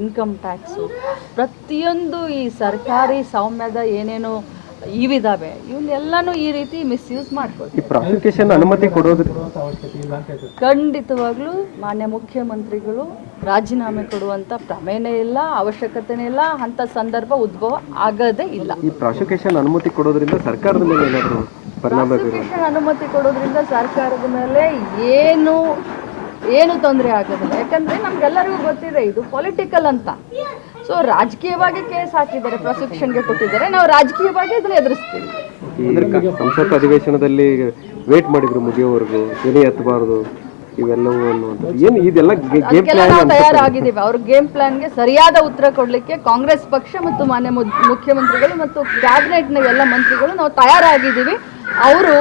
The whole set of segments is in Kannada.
ಇನ್ಕಮ್ ಟ್ಯಾಕ್ಸು, ಪ್ರತಿಯೊಂದು ಈ ಸರ್ಕಾರಿ ಸೌಮ್ಯದ ಏನೇನು ಇವಿದಾವೆ ಇವನ್ನೆಲ್ಲನೂ ಈ ರೀತಿ ಮಿಸ್ಯೂಸ್ ಮಾಡ್ಕೊಳ್ತೀವಿ. ಪ್ರಾಸಿಕ್ಯೂಷನ್ ಅನುಮತಿ ಕೊಡೋದು ಖಂಡಿತವಾಗ್ಲೂ ಮಾನ್ಯ ಮುಖ್ಯಮಂತ್ರಿಗಳು ರಾಜೀನಾಮೆ ಕೊಡುವಂತ ಪ್ರಮೇಯನೇ ಇಲ್ಲ, ಅವಶ್ಯಕತೆನೇ ಇಲ್ಲ, ಅಂತ ಸಂದರ್ಭ ಉದ್ಭವ ಆಗದೇ ಇಲ್ಲ. ಈ ಪ್ರಾಸಿಕ್ಯೂಷನ್ ಅನುಮತಿ ಕೊಡೋದ್ರಿಂದ ಸರ್ಕಾರದ ಮೇಲೆ ಏನಾದರೂ ಪರಿಣಾಮ ಪ್ರಾಸಿಕ್ಯೂಷನ್ ಅನುಮತಿ ಕೊಡೋದ್ರಿಂದ ಸರ್ಕಾರದ ಮೇಲೆ ಏನು ತೊಂದರೆ ಆಗೋದಿಲ್ಲ. ಯಾಕಂದ್ರೆ ನಮ್ಗೆಲ್ಲರಿಗೂ ಗೊತ್ತಿದೆ ಇದು ಪೊಲಿಟಿಕಲ್ ಅಂತ. ಸೊ ರಾಜಕೀಯವಾಗಿ ಕೇಸ್ ಹಾಕಿದ್ದಾರೆ, ಪ್ರಾಸಿಕ್ಯೂಷನ್ಗೆ ಕೊಟ್ಟಿದ್ದಾರೆ, ನಾವು ರಾಜಕೀಯವಾಗಿ ಅದನ್ನ ಎದುರಿಸ್ತೀವಿ. ಸಂಸತ್ ಅಧಿವೇಶನದಲ್ಲಿ ವೇಟ್ ಮಾಡಿದ್ರು ಮುಗಿಯೋವರೆಗೂ ಧ್ವನಿ ಎತ್ತಬಾರದು ಇವೆಲ್ಲವೂ ಅನ್ನುವಂಥದ್ದು ಏನು ಇದೆಲ್ಲ ಗೇಮ್ ಪ್ಲಾನ್ ನಾವು ತಯಾರಾಗಿದ್ದೀವಿ. ಅವ್ರ ಗೇಮ್ ಪ್ಲಾನ್ಗೆ ಸರಿಯಾದ ಉತ್ತರ ಕೊಡ್ಲಿಕ್ಕೆ ಕಾಂಗ್ರೆಸ್ ಪಕ್ಷ ಮತ್ತು ಮಾನ್ಯ ಮುಖ್ಯಮಂತ್ರಿಗಳು ಮತ್ತು ಕ್ಯಾಬಿನೆಟ್ನ ಎಲ್ಲ ಮಂತ್ರಿಗಳು ನಾವು ತಯಾರಾಗಿದ್ದೀವಿ. ಅವರು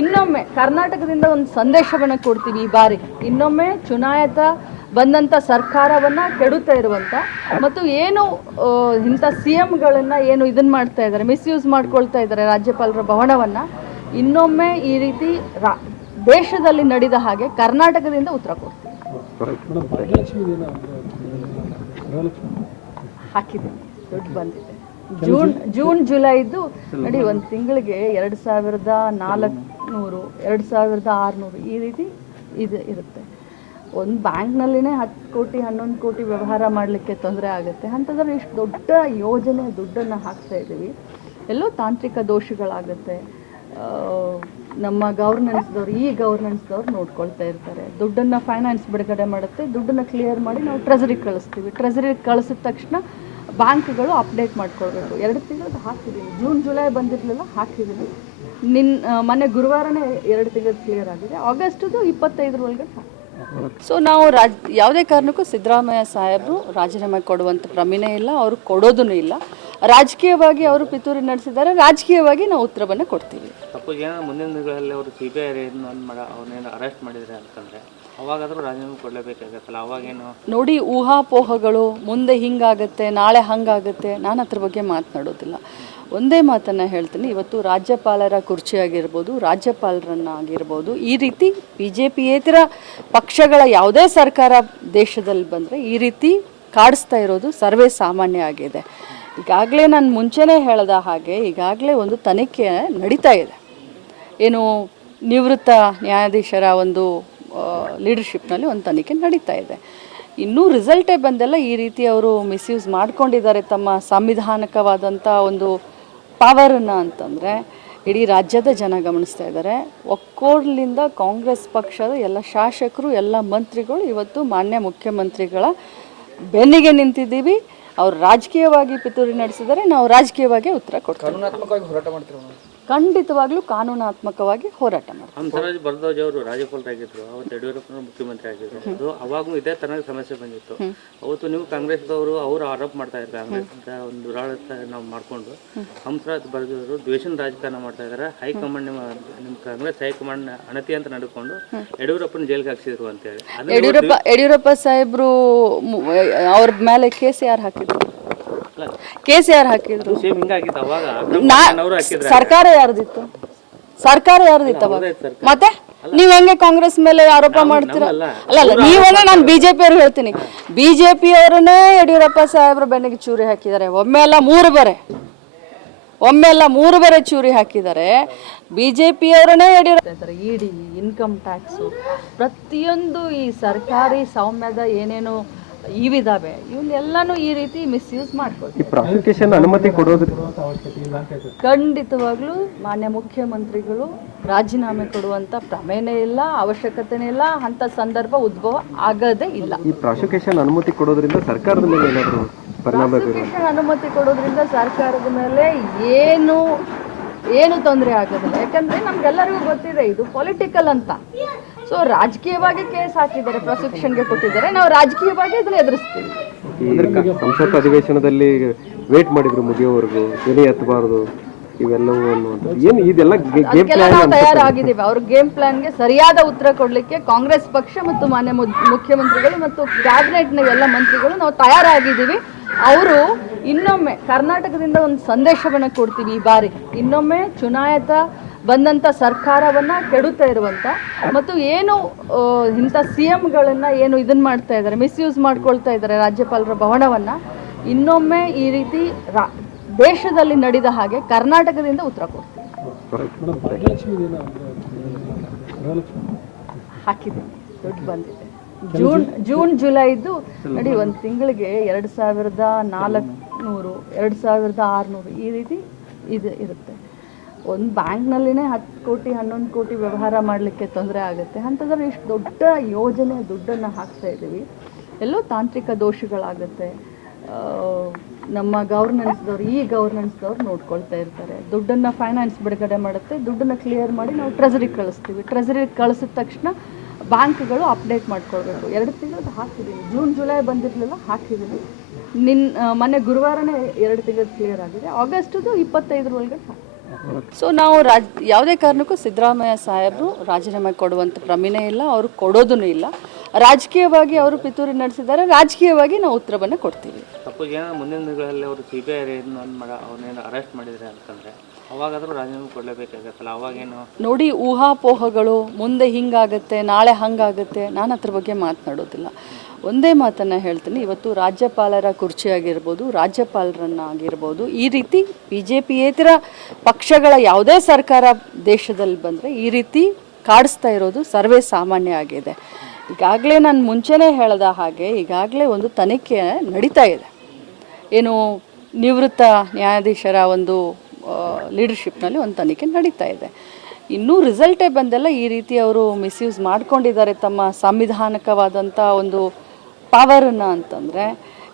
ಇನ್ನೊಮ್ಮೆ ಕರ್ನಾಟಕದಿಂದ ಒಂದು ಸಂದೇಶವನ್ನು ಕೊಡ್ತೀವಿ. ಈ ಬಾರಿ ಇನ್ನೊಮ್ಮೆ ಚುನಾಯಿತ ಬಂದಂಥ ಸರ್ಕಾರವನ್ನ ಕೆಡುತ್ತಾ ಇರುವಂಥ ಮತ್ತು ಏನು ಇಂಥ CMಗಳನ್ನ ಏನು ಇದನ್ನ ಮಾಡ್ತಾ ಇದ್ದಾರೆ, ಮಿಸ್ಯೂಸ್ ಮಾಡ್ಕೊಳ್ತಾ ಇದ್ದಾರೆ ರಾಜ್ಯಪಾಲರ ಭವನವನ್ನ, ಇನ್ನೊಮ್ಮೆ ಈ ರೀತಿ ದೇಶದಲ್ಲಿ ನಡೆದ ಹಾಗೆ ಕರ್ನಾಟಕದಿಂದ ಉತ್ತರ ಕೊಡ್ತೀವಿ. ಹಾಕಿದ್ದೀನಿ, ದುಡ್ಡು ಬಂದಿದೆ. ಜೂನ್ ಜುಲೈದು ನೋಡಿ, ಒಂದು ತಿಂಗಳಿಗೆ 2400 2600 ಈ ರೀತಿ ಇದು ಇರುತ್ತೆ. ಒಂದು ಬ್ಯಾಂಕ್ನಲ್ಲಿನೇ 10 ಕೋಟಿ 11 ಕೋಟಿ ವ್ಯವಹಾರ ಮಾಡಲಿಕ್ಕೆ ತೊಂದರೆ ಆಗುತ್ತೆ. ಅಂಥದ್ರಲ್ಲಿ ಇಷ್ಟು ದೊಡ್ಡ ಯೋಜನೆ ದುಡ್ಡನ್ನು ಹಾಕ್ತಾ ಇದ್ದೀವಿ. ಎಲ್ಲೋ ತಾಂತ್ರಿಕ ದೋಷಗಳಾಗುತ್ತೆ. ನಮ್ಮ ಗವರ್ನೆನ್ಸ್ದವ್ರು ನೋಡ್ಕೊಳ್ತಾ ಇರ್ತಾರೆ. ದುಡ್ಡನ್ನು ಫೈನಾನ್ಸ್ ಬಿಡುಗಡೆ ಮಾಡುತ್ತೆ, ದುಡ್ಡನ್ನು ಕ್ಲಿಯರ್ ಮಾಡಿ ನಾವು ಟ್ರೆಜರಿಗೆ ಕಳಿಸ್ತೀವಿ. ಟ್ರೆಜರಿಗೆ ಕಳಿಸಿದ ತಕ್ಷಣ ಬ್ಯಾಂಕ್ಗಳು ಅಪ್ಡೇಟ್ ಮಾಡ್ಕೊಳ್ಬೇಕು. 2 ತಿಂಗಳದ್ದು ಹಾಕಿದ್ದೀವಿ. ಜೂನ್ ಜುಲೈ ಬಂದಿರಲಿಲ್ಲ, ಹಾಕಿದ್ದೀವಿ. ಮೊನ್ನೆ ಗುರುವಾರನೇ 2 ತಿಂಗಳು ಕ್ಲಿಯರ್ ಆಗಿದೆ. ಆಗಸ್ಟ್ದು 25 ಒಳಗಡೆ ಸೊ ನಾವು ಯಾವುದೇ ಕಾರಣಕ್ಕೂ ಸಿದ್ದರಾಮಯ್ಯ ಸಾಹೇಬರು ರಾಜೀನಾಮೆ ಕೊಡುವಂಥ ಪ್ರಮೇಯ ಇಲ್ಲ, ಅವರು ಕೊಡೋದೂ ಇಲ್ಲ. ರಾಜಕೀಯವಾಗಿ ಅವರು ಪಿತೂರಿ ನಡೆಸಿದ್ದಾರೆ, ರಾಜಕೀಯವಾಗಿ ನಾವು ಉತ್ತರವನ್ನು ಕೊಡ್ತೀವಿ. ಮುಂದಿನ ದಿನಗಳಲ್ಲಿ ಅವರು CBI ಅವ್ರನ್ನೇನು ಅರೆಸ್ಟ್ ಮಾಡಿದ್ರೆ ಅಂತಂದರೆ ಅವಾಗಾದರೂ ರಾಜೀನಾಮೆ ಕೊಡಲೇಬೇಕಾಗತ್ತಲ್ಲ, ಅವಾಗೇನು ನೋಡಿ ಊಹಾಪೋಹಗಳು, ಮುಂದೆ ಹಿಂಗಾಗುತ್ತೆ ನಾಳೆ ಹಂಗಾಗುತ್ತೆ, ನಾನು ಅದ್ರ ಬಗ್ಗೆ ಮಾತನಾಡೋದಿಲ್ಲ. ಒಂದೇ ಮಾತನ್ನು ಹೇಳ್ತೀನಿ, ಇವತ್ತು ರಾಜ್ಯಪಾಲರ ಕುರ್ಚಿ ಆಗಿರ್ಬೋದು, ರಾಜ್ಯಪಾಲರನ್ನಾಗಿರ್ಬೋದು, ಈ ರೀತಿ BJPಯೇತರ ಪಕ್ಷಗಳ ಯಾವುದೇ ಸರ್ಕಾರ ದೇಶದಲ್ಲಿ ಬಂದರೆ ಈ ರೀತಿ ಕಾಡಿಸ್ತಾ ಇರೋದು ಸರ್ವೇ ಸಾಮಾನ್ಯ ಆಗಿದೆ. ಈಗಾಗಲೇ ನಾನು ಮುಂಚೆನೇ ಹೇಳಿದ ಹಾಗೆ ಈಗಾಗಲೇ ಒಂದು ತನಿಖೆ ನಡೀತಾ ಇದೆ. ಏನು ನಿವೃತ್ತ ನ್ಯಾಯಾಧೀಶರ ಒಂದು ಲೀಡರ್ಶಿಪ್ನಲ್ಲಿ ಒಂದು ತನಿಖೆ ನಡೀತಾ ಇದೆ. ಇನ್ನೂ ರಿಸಲ್ಟೇ ಬಂದೆಲ್ಲ ಈ ರೀತಿ ಅವರು ಮಿಸ್ಯೂಸ್ ಮಾಡ್ಕೊಂಡಿದ್ದಾರೆ ತಮ್ಮ ಸಂವಿಧಾನಿಕವಾದಂಥ ಒಂದು ಪವರನ್ನು ಅಂತಂದರೆ ಇಡೀ ರಾಜ್ಯದ ಜನ ಗಮನಿಸ್ತಾ ಇದ್ದಾರೆ. ಒಕ್ಕೋರ್ಲಿಂದ ಕಾಂಗ್ರೆಸ್ ಪಕ್ಷದ ಎಲ್ಲ ಶಾಸಕರು ಎಲ್ಲ ಮಂತ್ರಿಗಳು ಇವತ್ತು ಮಾನ್ಯ ಮುಖ್ಯಮಂತ್ರಿಗಳ ಬೆನ್ನಿಗೆ ನಿಂತಿದ್ದೀವಿ. ಅವರು ರಾಜಕೀಯವಾಗಿ ಪಿತೂರಿ ನಡೆಸಿದರೆ ನಾವು ರಾಜಕೀಯವಾಗಿ ಉತ್ತರ ಕೊಡ್ತೀವಿ. ಖಂಡಿತವಾಗ್ಲೂ ಕಾನೂನಾತ್ಮಕವಾಗಿ ಹೋರಾಟ ಮಾಡ್ತಾರೆ. ಹಂಸರಾಜ್ ಭರದ್ವಾಜ್ ಅವರು ರಾಜ್ಯಪಾಲರಾಗಿದ್ದರು, ಅವತ್ತು ಯಡಿಯೂರಪ್ಪನವರು ಮುಖ್ಯಮಂತ್ರಿ ಆಗಿದ್ದರು. ಅವಾಗೂ ಇದೇ ತರಹ ಸಮಸ್ಯೆ ಬಂದಿತ್ತು. ಅವತ್ತು ನೀವು ಕಾಂಗ್ರೆಸ್ದವರು ಅವರು ಆರೋಪ ಮಾಡ್ತಾ ಇದ್ದಾರೆ, ಕಾಂಗ್ರೆಸ್ ಒಂದು ದುರಾಡಳಿತ ನಾವು ಮಾಡಿಕೊಂಡು ಹಂಸರಾಜ್ ಭರದ್ವಾಜ್ ದ್ವೇಷನ ರಾಜಕಾರಣ ಮಾಡ್ತಾ ಇದ್ದಾರೆ. ಹೈಕಮಾಂಡ್ ನಿಮ್ಮ ಕಾಂಗ್ರೆಸ್ ಹೈಕಮಾಂಡ್ ಅಣತಿ ಅಂತ ನಡೆದುಕೊಂಡು ಯಡಿಯೂರಪ್ಪನ ಜೈಲಿಗೆ ಹಾಕ್ಸಿದ್ರು ಅಂತೇಳಿ ಯಡಿಯೂರಪ್ಪ ಸಾಹೇಬ್ರು ಅವ್ರ ಮೇಲೆ ಕೇಸ್ ಯಾರು ಹಾಕಿದ್ರು? ಸರ್ಕಾರ ಯಾರ್ದಿತ್ತು? ಮತ್ತೆ ನೀವ್ ಹೆಂಗೆ ಕಾಂಗ್ರೆಸ್ ಮೇಲೆ ಆರೋಪ ಮಾಡ್ತೀರಾ? ಅಲ್ಲ ನೀವನ್ನ ನಾನು BJP ಅವ್ರು ಹೇಳ್ತೀನಿ, BJP ಅವರನ್ನೇ ಯಡಿಯೂರಪ್ಪ ಸಾಹೇಬ್ರ ಬೆನ್ನಿಗೆ ಚೂರಿ ಹಾಕಿದ್ದಾರೆ. ಒಮ್ಮೆ ಅಲ್ಲ ಮೂರು ಬರೆ ಚೂರಿ ಹಾಕಿದ್ದಾರೆ. BJP ಅವರನ್ನೇ ಯಡಿಯೂರಪ್ಪ ಇಡಿ ಇನ್ಕಮ್ ಟ್ಯಾಕ್ಸು, ಪ್ರತಿಯೊಂದು ಈ ಸರ್ಕಾರಿ ಸೌಮ್ಯದ ಏನೇನು ಇವಿದಾವೆ ಇವನ್ನೆಲ್ಲನೂ ಈ ರೀತಿ ಮಿಸ್ಯೂಸ್ ಮಾಡ್ಕೊಳ್ತೀವಿ. ಪ್ರಾಸಿಕ್ಯೂಷನ್ ಅನುಮತಿ ಕೊಡೋದು ಖಂಡಿತವಾಗ್ಲೂ ಮಾನ್ಯ ಮುಖ್ಯಮಂತ್ರಿಗಳು ರಾಜೀನಾಮೆ ಕೊಡುವಂತ ಪ್ರಮೇಯನೇ ಇಲ್ಲ, ಅವಶ್ಯಕತೆನೇ ಇಲ್ಲ, ಅಂತ ಸಂದರ್ಭ ಉದ್ಭವ ಆಗದೇ ಇಲ್ಲ. ಈ ಪ್ರಾಸಿಕ್ಯೂಷನ್ ಅನುಮತಿ ಕೊಡೋದ್ರಿಂದ ಸರ್ಕಾರದ ಮೇಲೆ ಏನಾದರೂ ಪರಿಣಾಮ ಪ್ರಾಸಿಕ್ಯೂಷನ್ ಅನುಮತಿ ಕೊಡೋದ್ರಿಂದ ಸರ್ಕಾರದ ಮೇಲೆ ಏನು ತೊಂದರೆ ಆಗೋದಿಲ್ಲ. ಯಾಕಂದ್ರೆ ನಮ್ಗೆಲ್ಲರಿಗೂ ಗೊತ್ತಿದೆ ಇದು ಪೊಲಿಟಿಕಲ್ ಅಂತ. ಸೊ ರಾಜಕೀಯವಾಗಿ ಕೇಸ್ ಹಾಕಿದ್ದಾರೆ, ಪ್ರಾಸಿಕ್ಯೂಷನ್ಗೆ ಕೊಟ್ಟಿದ್ದಾರೆ, ನಾವು ರಾಜಕೀಯವಾಗಿ ಅದನ್ನ ಎದುರಿಸ್ತೀವಿ. ಸಂಸತ್ ಅಧಿವೇಶನದಲ್ಲಿ ವೇಟ್ ಮಾಡಿದ್ರು ಮುಗಿಯೋವರೆಗೂ ಧ್ವನಿ ಎತ್ತಬಾರದು ಇವೆಲ್ಲವೂ ಅನ್ನುವಂಥದ್ದು ಏನು ಇದೆಲ್ಲ ಗೇಮ್ ಪ್ಲಾನ್ ನಾವು ತಯಾರಾಗಿದ್ದೀವಿ. ಅವ್ರ ಗೇಮ್ ಪ್ಲಾನ್ಗೆ ಸರಿಯಾದ ಉತ್ತರ ಕೊಡ್ಲಿಕ್ಕೆ ಕಾಂಗ್ರೆಸ್ ಪಕ್ಷ ಮತ್ತು ಮಾನ್ಯ ಮುಖ್ಯಮಂತ್ರಿಗಳು ಮತ್ತು ಕ್ಯಾಬಿನೆಟ್ನ ಎಲ್ಲ ಮಂತ್ರಿಗಳು ನಾವು ತಯಾರಾಗಿದ್ದೀವಿ. ಅವರು ಇನ್ನೊಮ್ಮೆ ಕರ್ನಾಟಕದಿಂದ ಒಂದು ಸಂದೇಶವನ್ನು ಕೊಡ್ತೀವಿ. ಈ ಬಾರಿ ಇನ್ನೊಮ್ಮೆ ಚುನಾಯಿತ ಬಂದಂಥ ಸರ್ಕಾರವನ್ನು ಕೆಡುತ್ತಾ ಇರುವಂಥ ಮತ್ತು ಏನು ಇಂಥ ಸಿ ಎಮ್ಗಳನ್ನು ಏನು ಇದನ್ನು ಮಾಡ್ತಾ ಇದ್ದಾರೆ, ಮಿಸ್ಯೂಸ್ ಮಾಡ್ಕೊಳ್ತಾ ಇದ್ದಾರೆ ರಾಜ್ಯಪಾಲರ ಭವನವನ್ನು, ಇನ್ನೊಮ್ಮೆ ಈ ರೀತಿ ದೇಶದಲ್ಲಿ ನಡೆದ ಹಾಗೆ ಕರ್ನಾಟಕದಿಂದ ಉತ್ತರ ಕೊಡ್ತೀವಿ. ಹಾಕಿದ್ದೀನಿ, ದುಡ್ಡು ಬಂದಿದೆ. ಜೂನ್ ಜುಲೈದು ನೋಡಿ, ಒಂದು ತಿಂಗಳಿಗೆ 2400 2600 ಈ ರೀತಿ ಇದು ಇರುತ್ತೆ. ಒಂದು ಬ್ಯಾಂಕ್ನಲ್ಲಿನೇ 10 ಕೋಟಿ 11 ಕೋಟಿ ವ್ಯವಹಾರ ಮಾಡಲಿಕ್ಕೆ ತೊಂದರೆ ಆಗುತ್ತೆ. ಅಂಥದ್ರಲ್ಲಿ ಇಷ್ಟು ದೊಡ್ಡ ಯೋಜನೆ ದುಡ್ಡನ್ನು ಹಾಕ್ತಾ ಇದ್ದೀವಿ. ಎಲ್ಲೋ ತಾಂತ್ರಿಕ ದೋಷಗಳಾಗುತ್ತೆ. ನಮ್ಮ ಗವರ್ನೆನ್ಸ್ದವ್ರು ನೋಡ್ಕೊಳ್ತಾ ಇರ್ತಾರೆ. ದುಡ್ಡನ್ನು ಫೈನಾನ್ಸ್ ಬಿಡುಗಡೆ ಮಾಡುತ್ತೆ, ದುಡ್ಡನ್ನು ಕ್ಲಿಯರ್ ಮಾಡಿ ನಾವು ಟ್ರೆಜರಿಗೆ ಕಳಿಸ್ತೀವಿ. ಟ್ರೆಜರಿಗೆ ಕಳಿಸಿದ ತಕ್ಷಣ ಬ್ಯಾಂಕ್ಗಳು ಅಪ್ಡೇಟ್ ಮಾಡ್ಕೊಳ್ಬೇಕು. 2 ತಿಂಗಳದ್ದು ಹಾಕಿದ್ದೀನಿ. ಜೂನ್ ಜುಲೈ ಬಂದಿರಲಿಲ್ಲ, ಹಾಕಿದ್ದೀನಿ. ಮೊನ್ನೆ ಗುರುವಾರನೇ 2 ತಿಂಗಳು ಕ್ಲಿಯರ್ ಆಗಿದೆ. ಆಗಸ್ಟದು 25 ಒಳಗಡೆ ಸೊ ನಾವು ಯಾವುದೇ ಕಾರಣಕ್ಕೂ ಸಿದ್ದರಾಮಯ್ಯ ಸಾಹೇಬರು ರಾಜೀನಾಮೆ ಕೊಡುವಂಥ ಪ್ರಮೇಯ ಇಲ್ಲ, ಅವರು ಕೊಡೋದೂ ಇಲ್ಲ. ರಾಜಕೀಯವಾಗಿ ಅವರು ಪಿತೂರಿ ನಡೆಸಿದ್ದಾರೆ, ರಾಜಕೀಯವಾಗಿ ನಾವು ಉತ್ತರವನ್ನು ಕೊಡ್ತೀವಿ. ಸಪೋಸ್ ಏನೋ ಮುಂದಿನ ದಿನಗಳಲ್ಲಿ ಅವರು CBI ಅವ್ರನ್ನೇನು ಅರೆಸ್ಟ್ ಮಾಡಿದರೆ ಅಂತಂದರೆ ಅವಾಗಾದರೂ ರಾಜೀನಾಮೆ ಕೊಡಲೇಬೇಕಾಗತ್ತಲ್ಲ, ಅವಾಗೇನು ನೋಡಿ, ಊಹಾಪೋಹಗಳು, ಮುಂದೆ ಹಿಂಗಾಗುತ್ತೆ ನಾಳೆ ಹಾಗಾಗುತ್ತೆ, ನಾನು ಅದ್ರ ಬಗ್ಗೆ ಮಾತನಾಡೋದಿಲ್ಲ. ಒಂದೇ ಮಾತನ್ನು ಹೇಳ್ತೀನಿ, ಇವತ್ತು ರಾಜ್ಯಪಾಲರ ಕುರ್ಚಿಯಾಗಿರ್ಬೋದು, ರಾಜ್ಯಪಾಲರನ್ನಾಗಿರ್ಬೋದು, ಈ ರೀತಿ BJPಯೇತರ ಪಕ್ಷಗಳ ಯಾವುದೇ ಸರ್ಕಾರ ದೇಶದಲ್ಲಿ ಬಂದರೆ ಈ ರೀತಿ ಕಾಡಿಸ್ತಾ ಇರೋದು ಸರ್ವೇ ಸಾಮಾನ್ಯ ಆಗಿದೆ. ಈಗಾಗಲೇ ನಾನು ಮುಂಚೆನೇ ಹೇಳಿದ ಹಾಗೆ ಈಗಾಗಲೇ ಒಂದು ತನಿಖೆ ನಡೀತಾ ಇದೆ. ಏನು ನಿವೃತ್ತ ನ್ಯಾಯಾಧೀಶರ ಒಂದು ಲೀಡರ್ಶಿಪ್ನಲ್ಲಿ ಒಂದು ತನಿಖೆ ನಡೀತಾ ಇದೆ. ಇನ್ನೂ ರಿಸಲ್ಟೇ ಬಂದೆಲ್ಲ ಈ ರೀತಿ ಅವರು ಮಿಸ್ಯೂಸ್ ಮಾಡ್ಕೊಂಡಿದ್ದಾರೆ ತಮ್ಮ ಸಂವಿಧಾನಿಕವಾದಂಥ ಒಂದು ಪವರನ್ನು ಅಂತಂದರೆ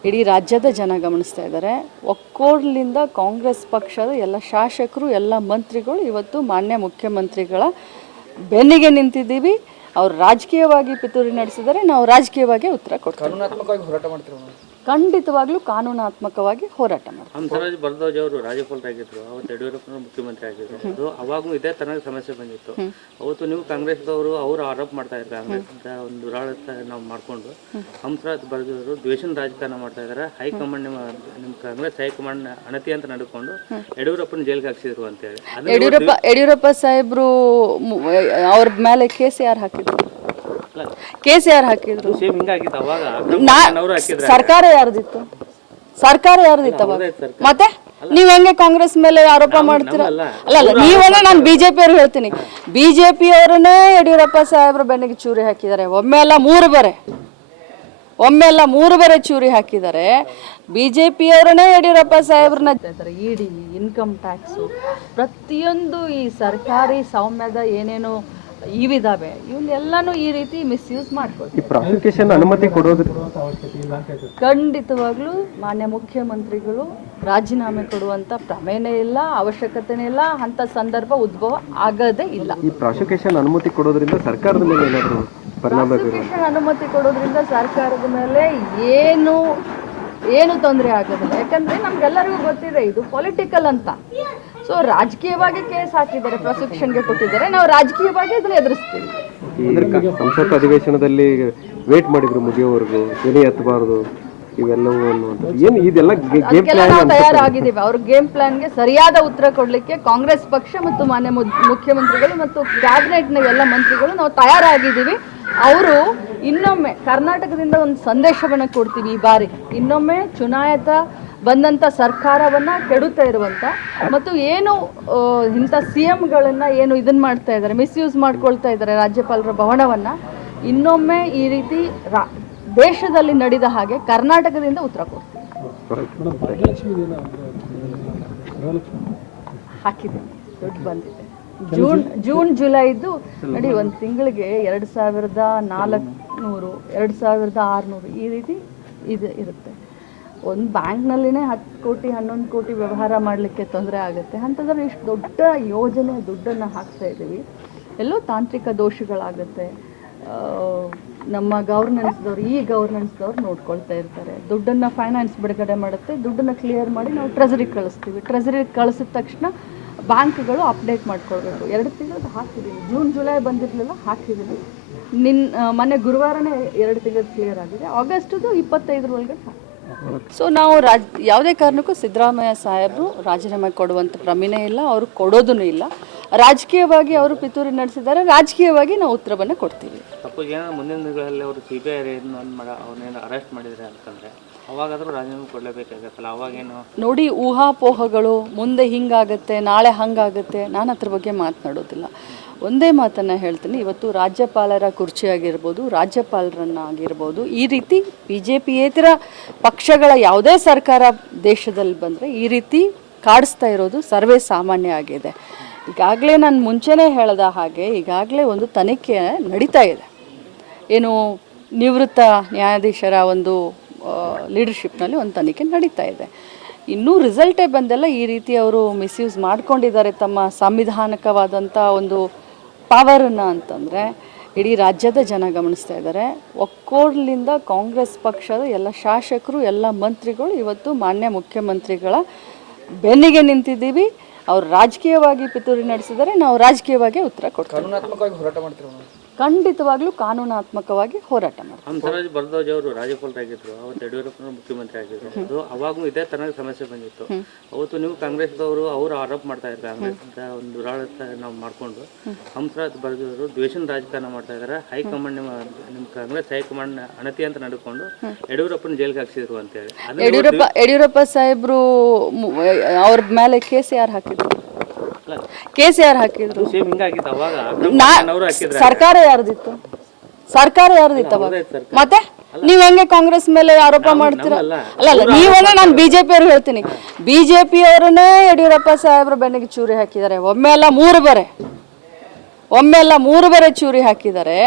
ಇಡೀ ರಾಜ್ಯದ ಜನ ಗಮನಿಸ್ತಾ ಇದ್ದಾರೆ. ಒಕ್ಕೋಡ್ಲಿಂದ ಕಾಂಗ್ರೆಸ್ ಪಕ್ಷದ ಎಲ್ಲ ಶಾಸಕರು, ಎಲ್ಲ ಮಂತ್ರಿಗಳು ಇವತ್ತು ಮಾನ್ಯ ಮುಖ್ಯಮಂತ್ರಿಗಳ ಬೆನ್ನಿಗೆ ನಿಂತಿದ್ದೀವಿ. ಅವ್ರು ರಾಜಕೀಯವಾಗಿ ಪಿತೂರಿ ನಡೆಸಿದರೆ ನಾವು ರಾಜಕೀಯವಾಗಿ ಉತ್ತರ ಕೊಡ್ತೀವಿ. ಖಂಡಿತವಾಗ್ಲೂ ಕಾನೂನಾತ್ಮಕವಾಗಿ ಹೋರಾಟ ಮಾಡ್ತೀವಿ. ಹಂಸರಾಜ್ ಭರದ್ವಾಜ್ ಅವರು ರಾಜ್ಯಪಾಲರಾಗಿದ್ದರು, ಅವತ್ತು ಯಡಿಯೂರಪ್ಪನ ಮುಖ್ಯಮಂತ್ರಿ ಆಗಿದ್ರು. ಅದು ಅವಾಗೂ ಇದೇ ತರನಾದ ಸಮಸ್ಯೆ ಬಂದಿತ್ತು. ಅವತ್ತು ನೀವು ಕಾಂಗ್ರೆಸ್ದವರು ಅವರು ಆರೋಪ ಮಾಡ್ತಾ ಇದ್ದಾರೆ, ಕಾಂಗ್ರೆಸ್ ಒಂದು ದುರಾಡಳಿತ ನಾವು ಮಾಡಿಕೊಂಡು ಹಂಸರಾಜ್ ಭರದ್ವಾಜ್ ಅವರು ದ್ವೇಷನ ರಾಜಕಾರಣ ಮಾಡ್ತಾ ಇದ್ದಾರೆ. ಹೈಕಮಾಂಡ್ ನಿಮ್ಮ ಕಾಂಗ್ರೆಸ್ ಹೈಕಮಾಂಡ್ ಅಣತಿ ಅಂತ ನಡ್ಕೊಂಡು ಯಡಿಯೂರಪ್ಪನ ಜೈಲಿಗೆ ಹಾಕ್ಸಿದ್ರು ಅಂತೇಳಿ ಯಡಿಯೂರಪ್ಪ ಸಾಹೇಬ್ರು ಅವ್ರ ಮೇಲೆ ಕೇಸ್ ಯಾರು ಹಾಕಿದ್ರು? ಸರ್ಕಾರ ಯಾರ್ದಿತ್ತು? ಅವಾಗ ಮತ್ತೆ ನೀವ್ ಹೆಂಗೆ ಕಾಂಗ್ರೆಸ್ ಮೇಲೆ ಆರೋಪ ಮಾಡ್ತೀರಾ? ಅಲ್ಲ ನೀವಂದ್ರೆ ನಾನು BJP ಅವ್ರು ಹೇಳ್ತೀನಿ, BJP ಅವರನ್ನೇ ಯಡಿಯೂರಪ್ಪ ಸಾಹೇಬ್ರ ಬೆನ್ನಿಗೆ ಚೂರಿ ಹಾಕಿದ್ದಾರೆ. ಒಮ್ಮೆ ಅಲ್ಲ ಮೂರು ಬರೆ ಚೂರಿ ಹಾಕಿದ್ದಾರೆ. BJP ಅವರನ್ನೇ ಯಡಿಯೂರಪ್ಪ ಸಾಹೇಬ್ರನ್ನ ಇಡಿ, ಇನ್ಕಮ್ ಟ್ಯಾಕ್ಸು, ಪ್ರತಿಯೊಂದು ಈ ಸರ್ಕಾರಿ ಸೌಮ್ಯದ ಏನೇನು ಇವಿದಾವೆ ಇವನ್ನೆಲ್ಲಾನು ಈ ರೀತಿ ಮಿಸ್ಯೂಸ್ ಮಾಡ್ಕೊಳ್ತಾರೆ. ಪ್ರಾಸಿಕ್ಯೂಷನ್ ಅನುಮತಿ ಕೊಡೋದು ಖಂಡಿತವಾಗ್ಲೂ ಮಾನ್ಯ ಮುಖ್ಯಮಂತ್ರಿಗಳು ರಾಜೀನಾಮೆ ಕೊಡುವಂತ ಪ್ರಮೇಯನೇ ಇಲ್ಲ, ಅವಶ್ಯಕತೆನೇ ಇಲ್ಲ, ಅಂತ ಸಂದರ್ಭ ಉದ್ಭವ ಆಗದೇ ಇಲ್ಲ. ಈ ಪ್ರಾಸಿಕ್ಯೂಷನ್ ಅನುಮತಿ ಕೊಡೋದ್ರಿಂದ ಸರ್ಕಾರದ ಮೇಲೆ ಏನಾದರೂ ಪರಿಣಾಮ ಬೀರುತ್ತಾ? ಅನುಮತಿ ಕೊಡೋದ್ರಿಂದ ಸರ್ಕಾರದ ಮೇಲೆ ಏನು ತೊಂದರೆ ಆಗೋದಿಲ್ಲ. ಯಾಕಂದ್ರೆ ನಮ್ಗೆಲ್ಲರಿಗೂ ಗೊತ್ತಿದೆ ಇದು ಪೊಲಿಟಿಕಲ್ ಅಂತ. ಸೊ ರಾಜಕೀಯವಾಗಿ ಕೇಸ್ ಹಾಕಿದ್ದಾರೆ, ಪ್ರಾಸಿಕ್ಯೂಷನ್ಗೆ ಕೊಟ್ಟಿದ್ದಾರೆ, ನಾವು ರಾಜಕೀಯವಾಗಿ ಅದನ್ನ ಎದುರಿಸ್ತೀವಿ. ಸಂಸತ್ ಅಧಿವೇಶನದಲ್ಲಿ ವೇಟ್ ಮಾಡಿದ್ರು ಮುಗಿಯೋವರೆಗೂ, ಧ್ವನಿ ಎತ್ತಬಾರದು ಇವೆಲ್ಲವೂ ಅನ್ನುವಂಥದ್ದು. ಏನು ಇದೆಲ್ಲ ಗೇಮ್ ಪ್ಲಾನ್? ನಾವು ತಯಾರಾಗಿದ್ದೀವಿ. ಅವ್ರ ಗೇಮ್ ಪ್ಲಾನ್ಗೆ ಸರಿಯಾದ ಉತ್ತರ ಕೊಡಲಿಕ್ಕೆ ಕಾಂಗ್ರೆಸ್ ಪಕ್ಷ ಮತ್ತು ಮಾನ್ಯ ಮುಖ್ಯಮಂತ್ರಿಗಳು ಮತ್ತು ಕ್ಯಾಬಿನೆಟ್ನ ಎಲ್ಲ ಮಂತ್ರಿಗಳು ನಾವು ತಯಾರಾಗಿದ್ದೀವಿ. ಅವರು ಇನ್ನೊಮ್ಮೆ ಕರ್ನಾಟಕದಿಂದ ಒಂದು ಸಂದೇಶವನ್ನು ಕೊಡ್ತೀವಿ. ಈ ಬಾರಿ ಇನ್ನೊಮ್ಮೆ ಚುನಾಯಿತ ಬಂದಂಥ ಸರ್ಕಾರವನ್ನು ಕೆಡುತ್ತಾ ಇರುವಂಥ ಮತ್ತು ಏನು ಇಂಥ ಸಿ ಎಮ್ಗಳನ್ನು ಏನು ಇದನ್ನು ಮಾಡ್ತಾ ಇದ್ದಾರೆ, ಮಿಸ್ಯೂಸ್ ಮಾಡ್ಕೊಳ್ತಾ ಇದ್ದಾರೆ ರಾಜ್ಯಪಾಲರ ಭವನವನ್ನು, ಇನ್ನೊಮ್ಮೆ ಈ ರೀತಿ ದೇಶದಲ್ಲಿ ನಡೆದ ಹಾಗೆ ಕರ್ನಾಟಕದಿಂದ ಉತ್ತರ ಕೊಡ್ತೀವಿ. ಹಾಕಿದ್ದೀನಿ, ದುಡ್ಡು ಬಂದಿದೆ. ಜೂನ್ ಜುಲೈದು ನೋಡಿ, ಒಂದು ತಿಂಗಳಿಗೆ 2400 2600 ಈ ರೀತಿ ಇದು ಇರುತ್ತೆ. ಒಂದು ಬ್ಯಾಂಕ್ನಲ್ಲಿನೇ 10 ಕೋಟಿ 11 ಕೋಟಿ ವ್ಯವಹಾರ ಮಾಡಲಿಕ್ಕೆ ತೊಂದರೆ ಆಗುತ್ತೆ. ಅಂಥದ್ರಲ್ಲಿ ಇಷ್ಟು ದೊಡ್ಡ ಯೋಜನೆ ದುಡ್ಡನ್ನು ಹಾಕ್ತಾ ಇದ್ದೀವಿ. ಎಲ್ಲೋ ತಾಂತ್ರಿಕ ದೋಷಗಳಾಗುತ್ತೆ. ನಮ್ಮ ಗವರ್ನೆನ್ಸ್ದವ್ರು ನೋಡ್ಕೊಳ್ತಾ ಇರ್ತಾರೆ. ದುಡ್ಡನ್ನು ಫೈನಾನ್ಸ್ ಬಿಡುಗಡೆ ಮಾಡುತ್ತೆ, ದುಡ್ಡನ್ನು ಕ್ಲಿಯರ್ ಮಾಡಿ ನಾವು ಟ್ರೆಜರಿಗೆ ಕಳಿಸ್ತೀವಿ. ಟ್ರೆಜರಿಗೆ ಕಳಿಸಿದ ತಕ್ಷಣ ಬ್ಯಾಂಕ್ಗಳು ಅಪ್ಡೇಟ್ ಮಾಡ್ಕೊಳ್ಬೇಕು. 2 ತಿಂಗಳದ್ದು ಹಾಕಿದ್ದೀನಿ. ಜೂನ್ ಜುಲೈ ಬಂದಿರಲಿಲ್ಲ, ಹಾಕಿದ್ದೀನಿ. ಮೊನ್ನೆ ಗುರುವಾರನೇ 2 ತಿಂಗಳು ಕ್ಲಿಯರ್ ಆಗಿದೆ. ಆಗಸ್ಟದು 25 ಒಳಗಡೆ ಸೊ ನಾವು ಯಾವುದೇ ಕಾರಣಕ್ಕೂ ಸಿದ್ದರಾಮಯ್ಯ ಸಾಹೇಬರು ರಾಜೀನಾಮೆ ಕೊಡುವಂಥ ಪ್ರಮೇಯ ಇಲ್ಲ, ಅವರು ಕೊಡೋದೂ ಇಲ್ಲ. ರಾಜಕೀಯವಾಗಿ ಅವರು ಪಿತೂರಿ ನಡೆಸಿದ್ದಾರೆ, ರಾಜಕೀಯವಾಗಿ ನಾವು ಉತ್ತರವನ್ನು ಕೊಡ್ತೀವಿ. ಸಪೋಸ್ ಏನೋ ಮುಂದಿನ ದಿನಗಳಲ್ಲಿ ಅವರು CBI ಅವ್ರನ್ನೇನು ಅರೆಸ್ಟ್ ಮಾಡಿದ್ರೆ ಅಂತಂದರೆ ಅವಾಗಾದರೂ ರಾಜೀನಾಮೆ ಕೊಡಲೇಬೇಕಾಗತ್ತಲ್ಲ, ಅವಾಗೇನು ನೋಡಿ, ಊಹಾಪೋಹಗಳು, ಮುಂದೆ ಹಿಂಗಾಗತ್ತೆ ನಾಳೆ ಹಂಗಾಗತ್ತೆ, ನಾನು ಅದ್ರ ಬಗ್ಗೆ ಮಾತನಾಡೋದಿಲ್ಲ. ಒಂದೇ ಮಾತನ್ನು ಹೇಳ್ತೀನಿ, ಇವತ್ತು ರಾಜ್ಯಪಾಲರ ಕುರ್ಚಿ ಆಗಿರ್ಬೋದು, ರಾಜ್ಯಪಾಲರನ್ನಾಗಿರ್ಬೋದು, ಈ ರೀತಿ BJPಯೇತರ ಪಕ್ಷಗಳ ಯಾವುದೇ ಸರ್ಕಾರ ದೇಶದಲ್ಲಿ ಬಂದರೆ ಈ ರೀತಿ ಕಾಡಿಸ್ತಾ ಇರೋದು ಸರ್ವೇ ಸಾಮಾನ್ಯ ಆಗಿದೆ. ಈಗಾಗಲೇ ನಾನು ಮುಂಚೆನೇ ಹೇಳಿದ ಹಾಗೆ ಈಗಾಗಲೇ ಒಂದು ತನಿಖೆ ನಡೀತಾ ಇದೆ. ಏನು ನಿವೃತ್ತ ನ್ಯಾಯಾಧೀಶರ ಒಂದು ಲೀಡರ್ಶಿಪ್ನಲ್ಲಿ ಒಂದು ತನಿಖೆ ನಡೀತಾ ಇದೆ. ಇನ್ನೂ ರಿಸಲ್ಟೇ ಬಂದೆಲ್ಲ ಈ ರೀತಿ ಅವರು ಮಿಸ್ಯೂಸ್ ಮಾಡ್ಕೊಂಡಿದ್ದಾರೆ ತಮ್ಮ ಸಂವಿಧಾನಿಕವಾದಂಥ ಒಂದು ಪವರನ್ನು ಅಂತಂದರೆ ಇಡೀ ರಾಜ್ಯದ ಜನ ಗಮನಿಸ್ತಾ ಇದ್ದಾರೆ. ಒಕ್ಕೋರ್ಲಿಂದ ಕಾಂಗ್ರೆಸ್ ಪಕ್ಷದ ಎಲ್ಲ ಶಾಸಕರು, ಎಲ್ಲ ಮಂತ್ರಿಗಳು ಇವತ್ತು ಮಾನ್ಯ ಮುಖ್ಯಮಂತ್ರಿಗಳ ಬೆನ್ನಿಗೆ ನಿಂತಿದ್ದೀವಿ. ಅವ್ರು ರಾಜಕೀಯವಾಗಿ ಪಿತೂರಿ ನಡೆಸಿದರೆ ನಾವು ರಾಜಕೀಯವಾಗಿ ಉತ್ತರ ಕೊಡ್ತೀವಿ. ಖಂಡಿತವಾಗ್ಲೂ ಕಾನೂನಾತ್ಮಕವಾಗಿ ಹೋರಾಟ ಮಾಡ್ತೀವಿ. ಹಂಸರಾಜ್ ಭರದ್ವಾಜ್ ಅವರು ರಾಜ್ಯಪಾಲರಾಗಿದ್ರು, ಅವತ್ತು ಯಡಿಯೂರಪ್ಪನವರು ಮುಖ್ಯಮಂತ್ರಿ ಆಗಿದ್ರು. ಅದು ಅವಾಗೂ ಇದೇ ತರನಾದ ಸಮಸ್ಯೆ ಬಂದಿತ್ತು. ಅವತ್ತು ನೀವು ಕಾಂಗ್ರೆಸ್ದವರು ಅವರು ಆರೋಪ ಮಾಡ್ತಾ ಇದ್ದಾರೆ, ಕಾಂಗ್ರೆಸ್ ಒಂದು ದುರಾಡಳಿತ ನಾವು ಮಾಡಿಕೊಂಡು ಹಂಸರಾಜ್ ಭರದ್ವಾಜ್ ದ್ವೇಷನ ರಾಜಕಾರಣ ಮಾಡ್ತಾ ಇದ್ದಾರೆ. ಹೈಕಮಾಂಡ್ ನಿಮ್ಮ ಕಾಂಗ್ರೆಸ್ ಹೈಕಮಾಂಡ್ ಅಣತಿ ಅಂತ ನಡ್ಕೊಂಡು ಯಡಿಯೂರಪ್ಪನ ಜೈಲಿಗೆ ಹಾಕ್ಸಿದ್ರು ಅಂತೇಳಿ. ಯಡಿಯೂರಪ್ಪ ಸಾಹೇಬ್ರು ಅವ್ರ ಮೇಲೆ ಕೇಸ್ ಯಾರು ಹಾಕಿದ್ರು? ಕೇಸ್ ಯಾರು ಹಾಕಿದ್ರು? ಸರ್ಕಾರ ಯಾರ್ದಿತ್ತು? ಸರ್ಕಾರ ಯಾರ್ದಿತ್ತು ಅವಾಗ? ಮತ್ತೆ ನೀವ್ ಹೆಂಗೆ ಕಾಂಗ್ರೆಸ್ ಮೇಲೆ ಆರೋಪ ಮಾಡ್ತೀರಾ? ಅಲ್ಲ ನೀವೇ, ನಾನು BJP ಅವ್ರು ಹೇಳ್ತೀನಿ, BJP ಅವರನ್ನೇ ಯಡಿಯೂರಪ್ಪ ಸಾಹೇಬ್ರ ಬೆನ್ನಿಗೆ ಚೂರಿ ಹಾಕಿದ್ದಾರೆ. ಒಮ್ಮೆ ಅಲ್ಲ ಮೂರು ಬರೆ ಚೂರಿ ಹಾಕಿದ್ದಾರೆ.